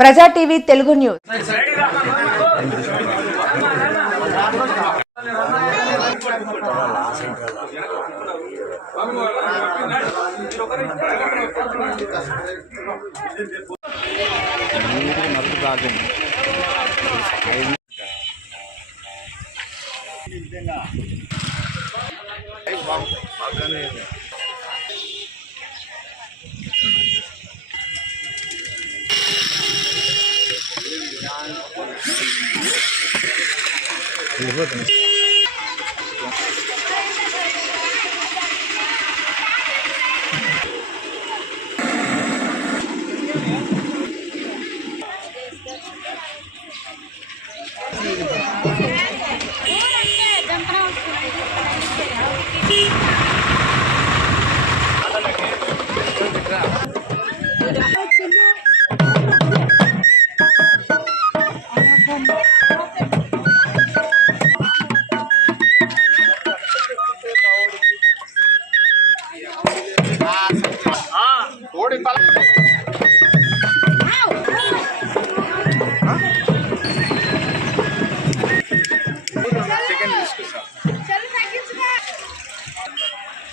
ప్రజా TV Telugu news.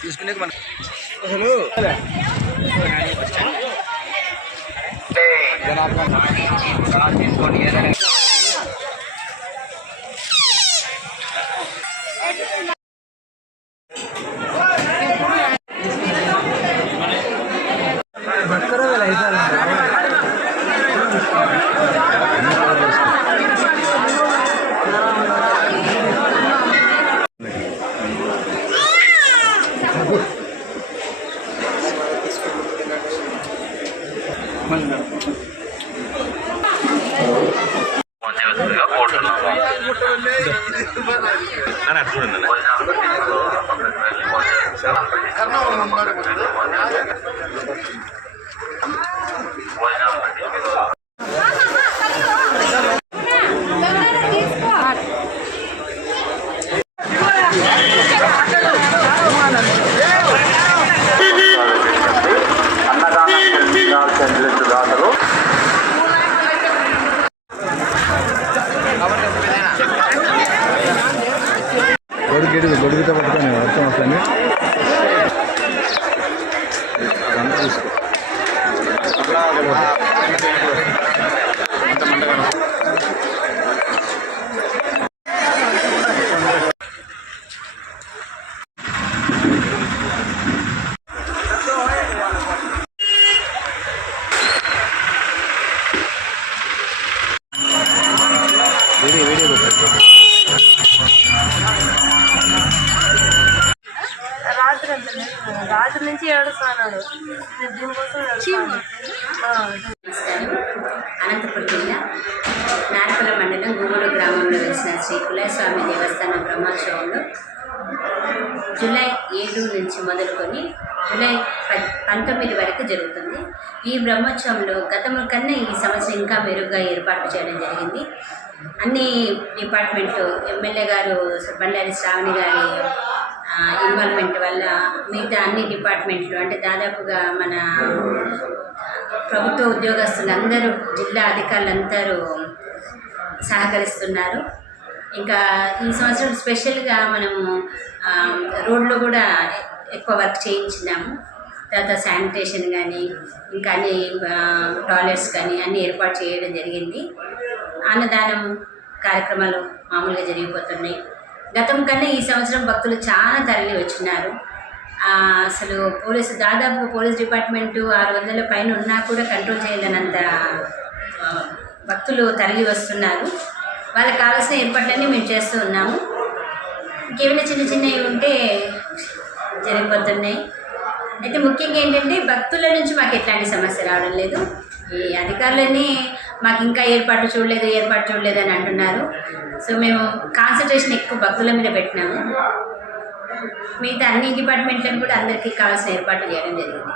తీసుకునే మన అసలు తీసుకొని ఏదైనా చూడండి గొడుగుతో పట్టుకొని అర్థం వస్తుంది. అదంతా చూసుకో వీడియో రాత్రి నుంచి ఏడుస్తున్నాడు. దీనికోసం అనంతపురం జిల్లా నార్పల మండలం గుమ్మడి గ్రామంలో వెలిసిన శ్రీ కులస్వామి దేవస్థానం బ్రహ్మోత్సవంలో జూలై 7 నుంచి మొదలుకొని జూలై 19 వరకు జరుగుతుంది. ఈ బ్రహ్మోత్సవంలో గతంలో కన్నా ఈ సంవత్సరం ఇంకా మెరుగ్గా ఏర్పాటు చేయడం జరిగింది. అన్ని డిపార్ట్మెంటు ఎమ్మెల్యే గారు బండారి శ్రావణి గారి ఇన్వాల్వ్మెంట్ వల్ల మిగతా అన్ని డిపార్ట్మెంట్లు అంటే దాదాపుగా మన ప్రభుత్వ ఉద్యోగస్తులు అందరూ జిల్లా అధికారులందరూ సహకరిస్తున్నారు. ఇంకా ఈ సంవత్సరం స్పెషల్గా మనము రోడ్లో కూడా ఎక్కువ వర్క్ చేయించినాము. తర్వాత శానిటేషన్ కానీ ఇంకా అన్ని టాయిలెట్స్ కానీ అన్నీ ఏర్పాటు చేయడం జరిగింది. అన్నదానం కార్యక్రమాలు మామూలుగా జరిగిపోతున్నాయి. గతం కన్నా ఈ సంవత్సరం భక్తులు చాలా తరలి వచ్చినారు. అసలు దాదాపు పోలీస్ డిపార్ట్మెంటు 600 పైన ఉన్నా కూడా కంట్రోల్ చేయలేనంత భక్తులు తరలి వస్తున్నారు. వాళ్ళకి కావాల్సిన ఏర్పాట్లన్నీ మేము చేస్తూ ఉన్నాము. ఇంకేమైనా చిన్న చిన్నవి ఉంటే జరిగిపోతున్నాయి. అయితే ముఖ్యంగా ఏంటంటే భక్తుల నుంచి మాకు ఎట్లాంటి సమస్య రావడం లేదు. ఈ అధికారులన్నీ మాకు ఇంకా ఏర్పాటు చూడలేదు అని అంటున్నారు. సో మేము కాన్సన్ట్రేషన్ ఎక్కువ భక్తుల మీద పెట్టినాము. మిగతా అన్ని డిపార్ట్మెంట్లను కూడా అందరికీ కావాల్సిన ఏర్పాట్లు చేయడం జరిగింది.